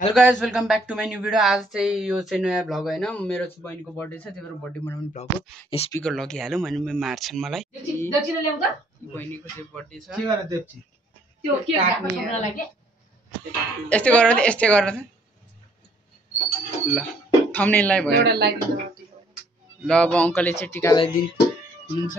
Hello guys welcome back to my new video. आज चाहिँ यो चाहिँ नयाँ भ्लग होइन, मेरो चाहिँ बहिनीको बर्थडे छ, त्यही भएर बर्थडे मनाउने भ्लग हो। स्पिकर लगिहाल्यो भने मार्छन् मलाई। बहिनीको चाहिँ बर्थडे छ। यस्तै गरेर यस्तै गरेर ल थम्बनेललाई भयो। ल अब अङ्कलले चाहिँ टिका लगाइदिनु हुनुहुन्छ।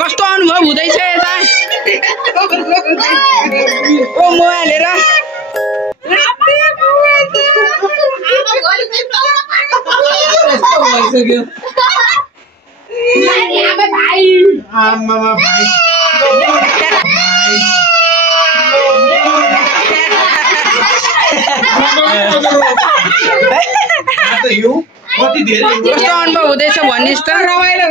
कस्तो अनुभव हुँदैछ यता? ओ मोबाइल हेर। कस्तो अनुभव हुँदैछ भन्नुहोस् त।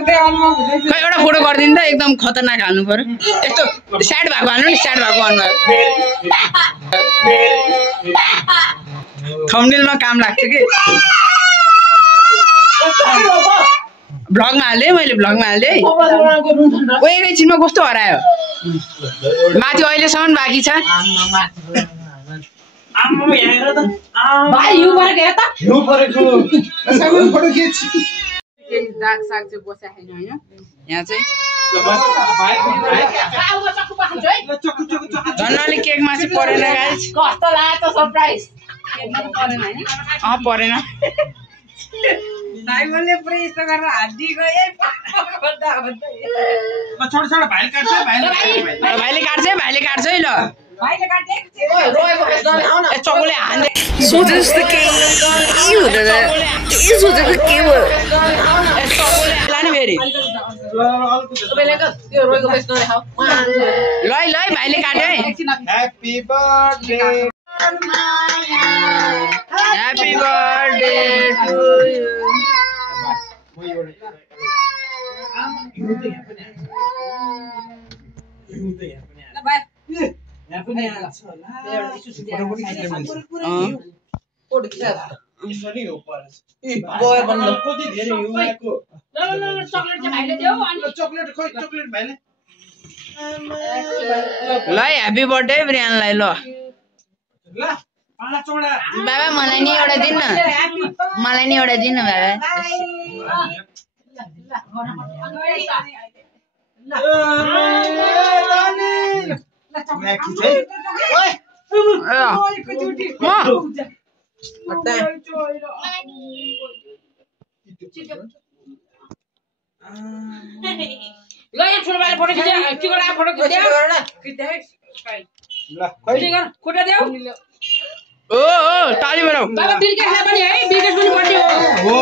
खै एउटा फोटो गरिदिनु त, एकदम खतरनाक हाल्नु पर्यो। यस्तो स्याड भएको हाल्नु नि, स्याड भएको अनुहार। थम्बनेलमा काम लाग्छ कि। भ्लगमा हाल्दै मैले भ्लगमा हाल्दै एकैछिनमा कस्तो हरायो। माथि अहिलेसम्म बाँकी छ। दाग साग चाहिँ बस्या छैन होइन यहाँ चाहिँ। झन्नाले केकमा चाहिँ परेन गाइस। कस्तो लाग्यो सरप्राइज? परेन। साइमनले पुरै यस्तो गरेर हाड्दी गए। भाइले काट्छ है ल। भाइले काट्दै चकुले हान्दै सोचे जस्तो केही हुँदैन। के सोचेको के भयो? लाने फेरि ल भाइले काट्यो है। Happy birthday to you. ल ह्याप्पी बर्थडे ब्रियानलाई। ल बाबा मलाई नि एउटा दिन न, मलाई नि एउटा दिन न बाबा। ल यहाँ ठुलो भाइले फोटो खिच्यो। के गर्दा फोटो खिच्यो? खुट्टा देऊ। ओ ताली बजाऊ। बाबा बिलकेसलाई पनि है, बिलकेस पनि बर्थडे हो।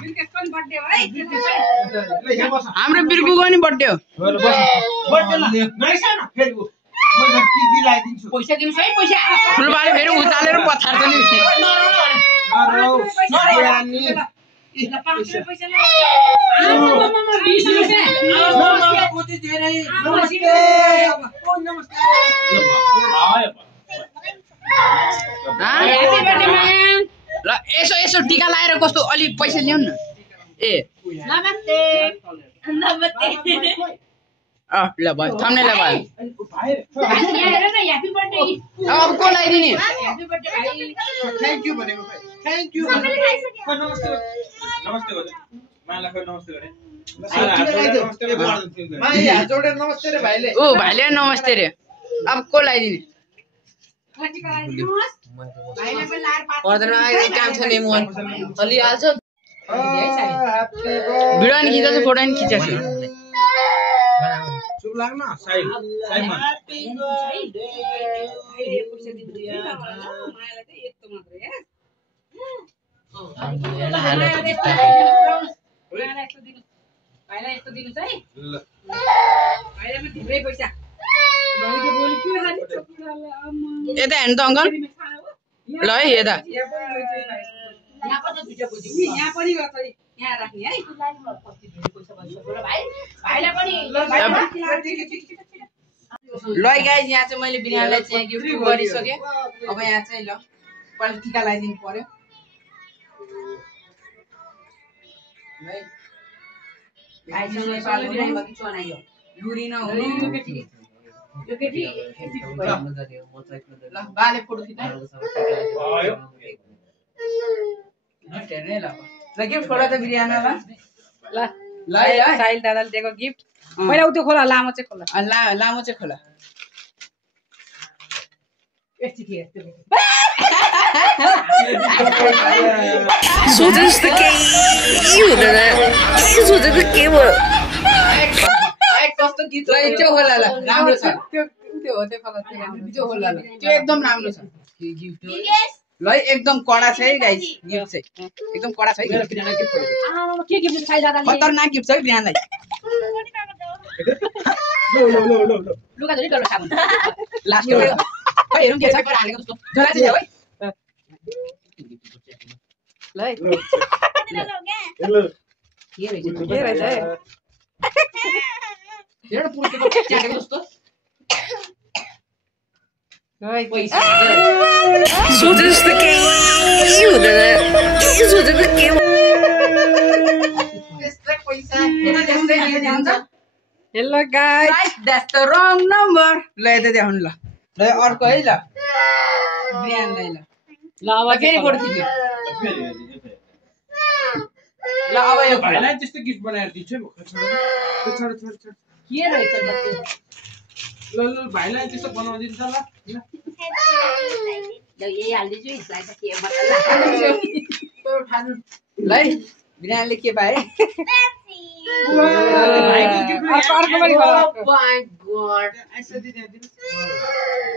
बिलकेस पनि बर्थडे हो है। हाम्रो बिर्कुको नि बर्थडे हो। पैसा दिनुस् है, पैसा। ठुलो भाइले फेरि उचालेर पछार्छ नि। ल यसो यसो टिका लगाएर कस्तो अलि पैसा ल्याउनु न। ए नमस्ते नमस्ते। ल भयो थम्बनेल भयो। यहाँ हेर न, ह्यापी बर्थडे। अब को लगाइदिने? ह्यापी बर्थडे भाइ। थ्याङ्क यू भनेको खै। थ्याङ्क यू भनेको खै। नमस्ते नमस्ते गरे। माला खै नमस्ते गरे। माई हात जोडेर नमस्ते रे भाइले। ओ भाइले नमस्ते रे। अब को लगाइदिने? पर्दैन काम छ नि मन अलि हाल्छ। भिडियो नि खिचेको छु, फोटो नि खिचेको छु। शुभ लाग्न साइल साइमन यता हेर्नु त अङ्कल ल है यता ल गाइस यहाँ चाहिँ मैले बिरयानीलाई चाहिँ गिफ्ट गरिसकेँ अब यहाँ चाहिँ ल पहिला टिका लगाइदिनु पर्यो लुरी नहुनु ल बाले फोटो खिच्दा आयो हेर्नै ल गिफ्ट खोला त बिरयानीलाई ल ल साहिल दादाले दिएको गिफ्ट पहिला उतो खोला लामो चाहिँ खोला लामो चाहिँ खोला सोचे जस्तो केही हुँदैन के सोचेको के भयो कस्तो गीत त्यो होला ल राम्रो छ त्यो हो त्यो खोला त्यो होला ल त्यो एकदम राम्रो छ ल एकदम कडा छ है गाइस गिफ्ट चाहिँ एकदम कडा छ है के गिफ्ट साहिल दादाले खतरनाक गिफ्ट छ है बिहानलाई लुगा धरि डल्लो साबुन लास्ट खै हेरौँ के छ पर हालेको जस्तो झोला चाहिँ है ल के रहेछ के रहेछ है हेर पुल्केको च्याटेको जस्तो पैसा सोचे जस्तो केही हुँदैन के सोचेको के त्यस्तै पैसा त्यस्तै हुन्छ hello guys that's the wrong number ल यता देखाउनु ल ल अर्को है ल बिहानलाई ल ल अब फेरि फोटो खिच्नु ल अब यो भाइलाई त्यस्तो गिफ्ट बनाएर दिन्छु है म छोड के रहेछ ल भाइलाई त्यस्तो बनाउँदिन्छ ल यही हाल्दिन्छु यसलाई त के ल है बिहानले के पाए भाइको गिफ्ट अर्को पनि खोला माय गॉड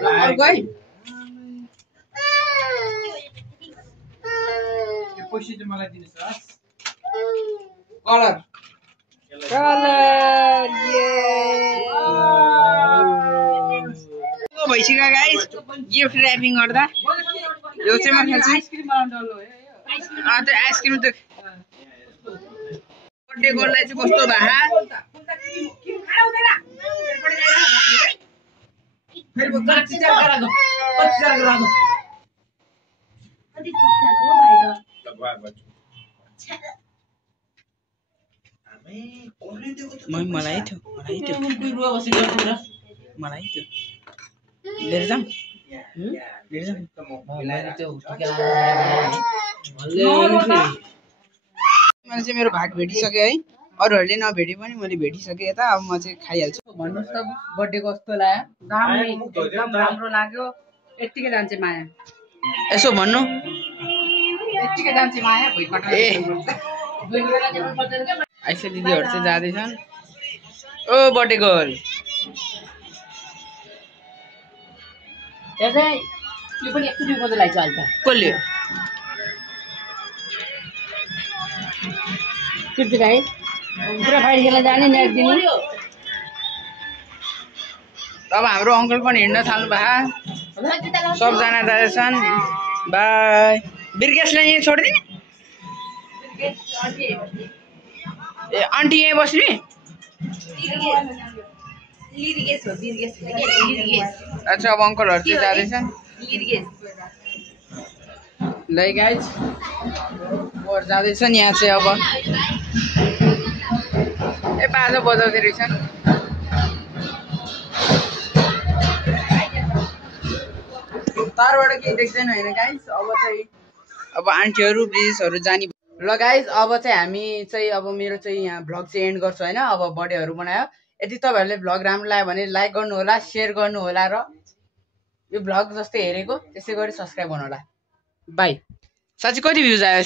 ल अर्को है यो पैसा चाहिँ मलाई दिनुहोस् कलर कलर ये भइसक्यो गाइस गिफ्ट र्यापिङ गर्दा यो चाहिँ म खेल्छु आइसक्रिम बनाउनु डल्लो है त्यो आइसक्रिम त बर्थडे गर्दा चाहिँ कस्तो भा मलाई थियो लिएर जाऊँ मैले चाहिँ मेरो भाग भेटिसकेँ है अरूहरूले नभेटे पनि मैले भेटिसकेँ यता अब म चाहिँ खाइहाल्छु भन्नुहोस् त बर्थडे कस्तो लाग्यो एकदम राम्रो लाग्यो यतिकै जान्छ माया यसो भन्नु यतिकै जान्छ माया भुइँबाट ए आइसा दिदीहरू चाहिँ जाँदैछन् ओ बर्थडे गर्ल यो चाहिँ यो पनि एकचोटि मात्रै लाग्छ अहिले त कसले त्यति भाइ पुरा फाइट खेल्न जाने नि एकदिन अब हाम्रो अङ्कल पनि हिँड्न थाल्नु भयो सबजना जाँदैछन् बाई बिर्गेसलाई यहीँ छोडिदिने ए आन्टी यहीँ बस्ने अच्छा अब अङ्कलहरू चाहिँ जाँदैछन् ल गाइज उहाँहरू जाँदैछन् यहाँ चाहिँ अब ए बाजा बजाउँदै रहेछन् तारबाट केही देख्दैन होइन गाइज अब आन्टीहरू ब्रिजेसहरू जाने ल गाइज अब चाहिँ हामी चाहिँ अब मेरो चाहिँ यहाँ भ्लग चाहिँ एन्ड गर्छु होइन अब बर्थडेहरू बनायो यदि तपाईँहरूले भ्लग राम्रो लाग्यो भने लाइक गर्नु होला सेयर गर्नु होला र यो भ्लग जस्तै हेरेको त्यसै गरी सब्सक्राइब गर्नु होला बाई साँच्चै कति भ्युज आयो